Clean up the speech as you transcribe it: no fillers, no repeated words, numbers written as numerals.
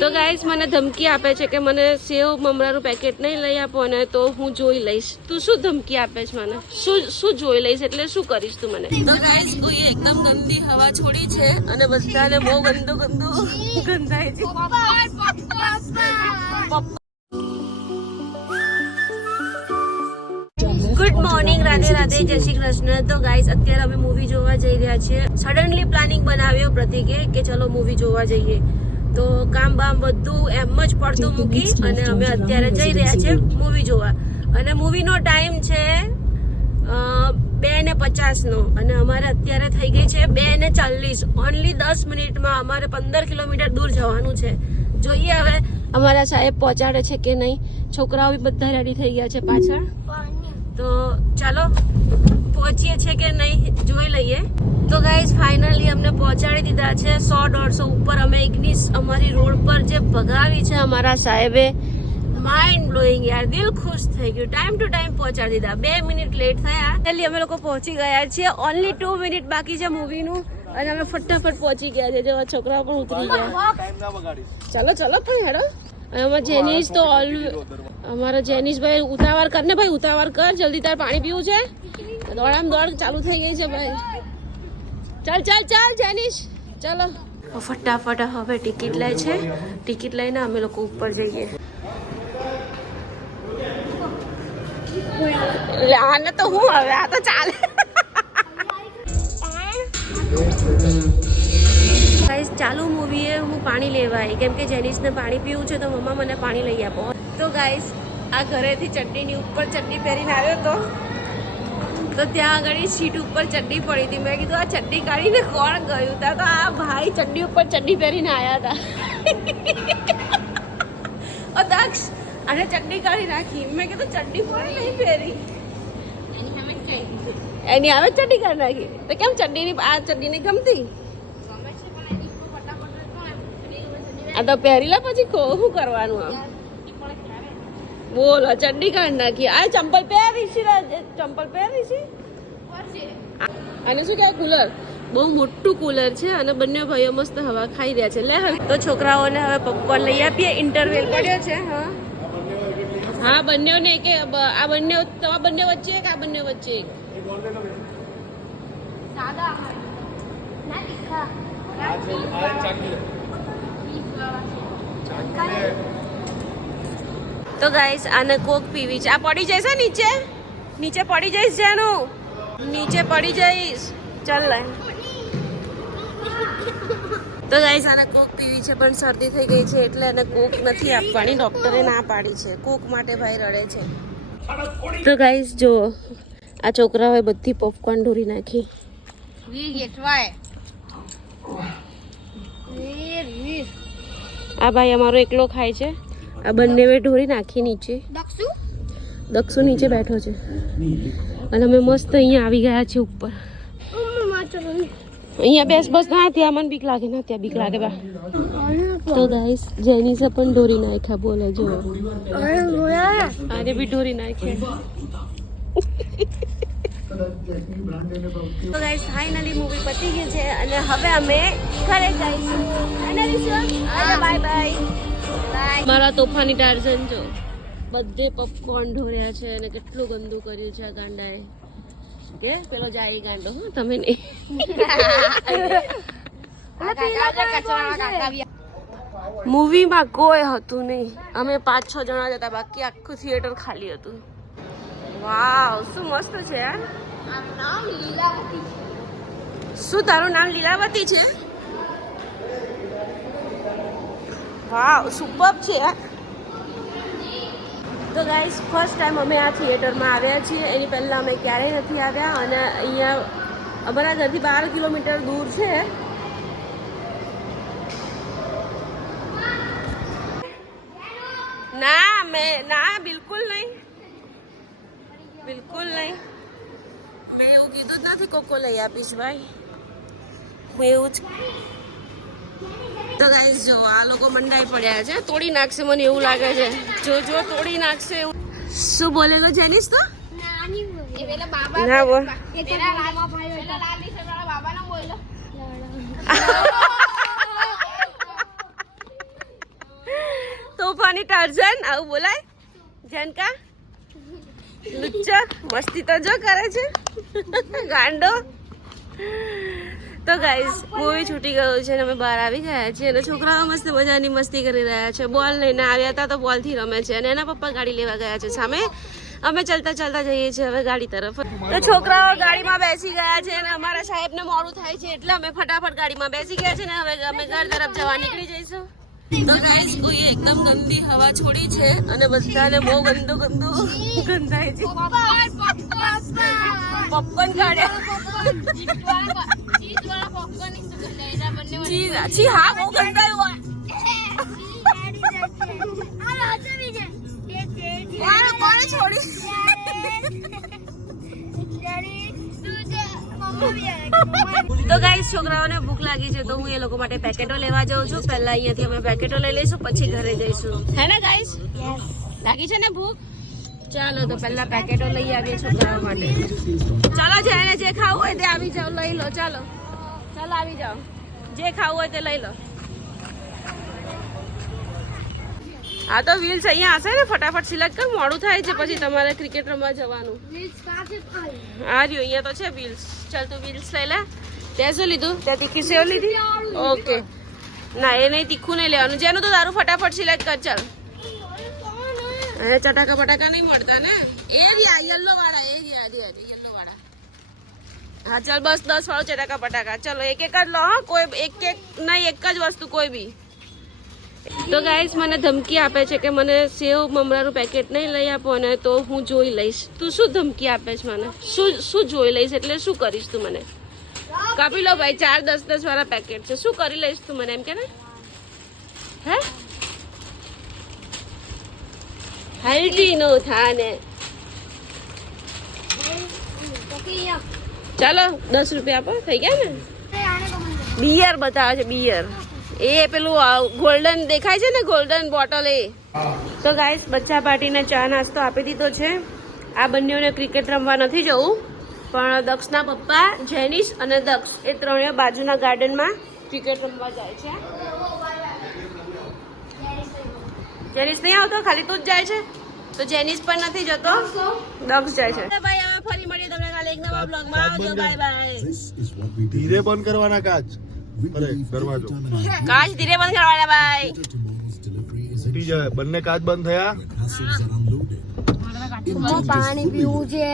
તો ગાઈસ મને ધમકી આપે છે કે મને સેવ મમરાનું પેકેટ નહીં લઈ આપો ને તો હું જોઈ લઈશ. તું શું ધમકી આપે છે મને? શું જોઈ લઈશ એટલે શું કરીશ તું મને? તો ગાઈસ કોઈ એકદમ ગંદી હવા છોડી છે અને બધાને બહુ ગંદુ ગંધાય છે. ગુડ મોર્નિંગ, રાધે રાધે, જય શ્રી કૃષ્ણ. તો ગાઈસ અત્યારે અમે મૂવી જોવા જઈ રહ્યા છીએ. સડનલી પ્લાનિંગ બનાવ્યો પ્રતિકે કે ચલો મૂવી જોવા જઈએ. તો કામ બામ બધું એમ જ પડતું મૂકી અને અમે અત્યારે જઈ રહ્યા છીએ મૂવી જોવા. અને મૂવીનો ટાઈમ છે 2:50 અને અમારે અત્યારે થઈ ગઈ છે 2:40. ઓનલી 10 મિનિટમાં અમારે 15 કિલોમીટર દૂર જવાનું છે. જોઈએ હવે અમારા સાહેબ પહોંચાડે છે કે નહીં. છોકરાઓ બી બધા રેડી થઈ ગયા છે પાછળ. તો ચાલો પહોંચીએ છે કે નહીં જોઈ લઈએ. તો ગાઈઝ ફાઇનલી અમને પહોંચાડી દીધા છે 100-150 ઉપર. અમે ઇગ્નિસ અમારી રોડ પર જે ભગાવી છે અમારા સાહેબે, માઇન્ડ બ્લોઈંગ યાર, દિલ ખુશ થઈ ગયું. ટાઈમ ટુ ટાઈમ પહોંચાડી દીધા. 2 મિનિટ લેટ થયા. એટલે અમે લોકો પહોંચી ગયા છીએ. ઓનલી 2 મિનિટ બાકી છે મૂવીનું અને અમે ફટાફટ પહોંચી ગયા છે. જો છોકરાઓ પણ ઉતરી ગયા. ચાલો ચાલો પણ હેડો. અમારા જેનિસ તો અમારા જેનિસભાઈ ઉતાવળ કર ને ભાઈ, ઉતાવળ કર, જલ્દી તાર પાણી પીવું છે. દોડામ દોડ ચાલુ થઈ ગઈ છે ભાઈ. ચાલ ચાલ ચાલ જેનિસ ચાલો ફટાફટ. હવે ટિકિટ લે છે. ટિકિટ લઈને અમે લોકો ઉપર જઈએ. આને તો હું હવે આ તો ચાલે. ગાઈસ ચાલુ મૂવીએ હું પાણી લેવા આવી કેમ કે જેનિસને પાણી પીવું છે તો મમ્મા મને પાણી લઈ આપો. તો ગાઈસ આ ઘરેથી ચડ્ડીની ઉપર ચડ્ડી પહેરીને આવ્યો તો ત્યાં આગળ સીટ ઉપર ચડ્ડી પડી હતી. મેં કીધું આ ચડ્ડી કાઢીને કોણ ગયું હતા? તો આ ભાઈ ચડ્ડી ઉપર ચડ્ડી પહેરીને આવ્યા હતા. દક્ષ અને ચડ્ડી કાઢી નાખી. મેં કીધું ચડ્ડી પણ નહીં પહેરી. એની આવે ચડ્ડી કાઢી નાખી. તો કેમ ચડ્ડીની આ ચડ્ડીની ગમતી? આ તો પહેરી લે પછી શું કરવાનું? આ બોલો ચડ્ડી કાઢી નાખી. આ ચંપલ પહેરી છે, ચંપલ પહેરી છે. અને શું કહેવાય કુલર, બહુ મોટું કુલર છે અને બંને ભાઈઓ મસ્ત હવા ખાઈ રહ્યા છે. લે તો છોકરાઓને હવે પોપકોર્ન લઈ આપીએ. ઇન્ટરવેલ પડ્યો છે. હા બંનેને કે આ બંને તમારા બંને વચ્ચે એક, આ બંને વચ્ચે એક. તો ગાઈસ આને કોક પીવી છે. આ પડી જશે નીચે, નીચે પડી જઈશ. જાનું નીચે પડી જઈશ. ચાલ લે. તો ગાઈસ આને કોક પીવી છે પણ શરદી થઈ ગઈ છે એટલે એને કોક નથી આપવાની. ડોક્ટરે ના પાડી છે. કોક માટે ભાઈ રડે છે. તો ગાઈસ જો આ છોકરાઓએ બધી પોપકોર્ન ઢોરી નાખી. આ ભાઈ અમારો એકલો ખાય છે. આ બંને ઢોરી નાખી નીચે. દક્ષુ નીચે બેઠો છે અને અમે મસ્ત અહીંયા આવી ગયા છે ઉપર. અહીંયા બેસ બસ. ના ત્યાં મને બીક લાગે. ના ત્યાં બીક લાગે બા. તો ગાઈસ જેનિસે પણ ઢોરી નાખ્યા. બોલે જો આને બી ઢોરી નાખ્યા. તો ગાઈસ ફાઇનલી મૂવી પતી ગઈ છે અને હવે અમે ઘરે જઈશું. Bye bye. મારા તોફાની ટાર્ઝન જો બધે પોપકોર્ન ઢોર્યા છે અને કેટલું ગંદુ કર્યું છે આ ગાંડાએ. કે પેલો જાય ગાંડો. હા તમે નહીં. મૂવીમાં કોઈ હતું નહીં. અમે 5-6 જણા હતા, બાકી આખું થિયેટર ખાલી હતું. વાવ શું મસ્ત છે યાર. શું તારું નામ લીલાવતી છે? વાવ સુપર છે. તો ગાઈસ ફર્સ્ટ ટાઈમ અમે આ થિયેટરમાં આવ્યા છીએ. એની પહેલાં અમે ક્યારેય નથી આવ્યા અને અહીંયા અમારા ઘરથી 12 કિલોમીટર દૂર છે. ના બિલકુલ નહીં, બિલકુલ નહીં. મેં એવું કીધું જ નથી કોકો લઈ આપીશ ભાઈ. હું એવું જ. તો ગાઈસ જો આ લોકો મંડાઈ પડ્યા છે. તોડી નાખશે મને એવું લાગે છે. જો તોડી નાખશે એવું. શું બોલેલો જેનિસ? તો ના બોલ. તોફાની ટાર્ઝન આવું બોલાય જાનકા લુચ્ચા મસ્તી તો જો કરે છે ગાંડો તો ગાઈસ મૂવી છૂટી ગયું છે અને અમે બહાર આવી ગયા છીએ અને છોકરાઓ મસ્ત મજાની મસ્તી કરી રહ્યા છે બોલ લઈને આવ્યા હતા તો બોલથી રમે છે અને એના પપ્પા ગાડી લેવા ગયા છે સામે અમે ચાલતા ચાલતા જઈએ છીએ હવે ગાડી તરફ તો છોકરાઓ ગાડીમાં બેસી ગયા છે અને અમારા સાહેબને મોડું થાય છે એટલે અમે ફટાફટ ગાડીમાં બેસી ગયા છે ને હવે અમે ઘર તરફ જવા નીકળી જઈશું તો ગાઈસ કોઈ એકદમ ગંદી હવા છોડી છે અને બધાને બહુ ગંદુ ગંધાય છે પપ્પન કાઢ્યા છી હા બહુ ગંધાયું કોણે છોડી તો ગાઈસ છોકરાઓને ભૂખ લાગી છે તો હું એ લોકો માટે પેકેટો લેવા જાઉં છું પહેલા અહીંયાથી અમે પેકેટો લઈ લઈશું પછી ઘરે જઈશું હે ને ગાઈસ લાગી છે ને ભૂખ ચાલો તો પહેલા પેકેટો લઈ આવીએ છોકરાઓ માટે ચાલો જેને જે ખાવું હોય તે આવી જાઓ લઈ લો ચાલો ચાલો આવી જાઓ જે ખાવું હોય તે લઈ લો આ તો વ્હીલ્સ અહીંયા હશે ને ફટાફટ સિલેક્ટ કર મોડું થાય છે પછી તમારે ક્રિકેટ રમવા જવાનું આ રહ્યું અહીંયા તો છે વ્હીલ્સ ચાલ તું વ્હીલ્સ લઈ લે તે શું લીધું ત્યાં તીખી સેવ લીધી ઓકે ના એ નહીં તીખું નહીં લેવાનું જેનું તો તારું ફટાફટ સિલેક્ટ કર ચાલ એ ચટાકા બટાકા નહીં મળતા ને એ રહ્યા યલો વાળા એ રહ્યા યલો વાળા હા ચાલ બસ 10 વાળો ચટાકા બટાકા ચલો એક એક જ લો હા કોઈ એક નહીં એક જ વસ્તુ કોઈ બી તો ગાઈસ મને ધમકી આપે છે કે મને સેવ મમરાનું પેકેટ નહીં લઈ આપો ને તો હું જોઈ લઈશ તું શું ધમકી આપે છે મને શું જોઈ લઈશ એટલે શું કરીશ તું મને કાપી લો ભાઈ 4 10 વાળા પેકેટ છે શું કરી લઈશ તું મને એમ કે ને હે હેલ્ધી નો થાને ચાલો 10 રૂપિયા આપો થઈ ગયા ને બિયર બતાવે છે બિયર એ પેલું ગોલ્ડન દેખાય છે ને ગોલ્ડન બોટલ એ તો ગાઈસ બચ્ચા પાર્ટીને ચા નાસ્તો આપી દીધો છે આ બંનેઓને ક્રિકેટ રમવા નથી જવું પણ દક્ષના પપ્પા જેનિસ અને દક્ષ એ ત્રણેય બાજુના ગાર્ડનમાં ક્રિકેટ રમવા જાય છે જેનિસ નહીં આવતો ખાલી તું જ જાય છે તો જેનિસ પણ નથી જતો દક્ષ જાય છે ભાઈ અમે ફરી મળીએ તમને કાલે એક નવા બ્લોગમાં આવજો બાય બાય ધીરે બંધ કરવાના કાચ કરવા જો કાચ ધીરે બંધ કરવાના ભાઈ તૂટી જાય બંને કાચ બંધ થયા પાણી પીવું છે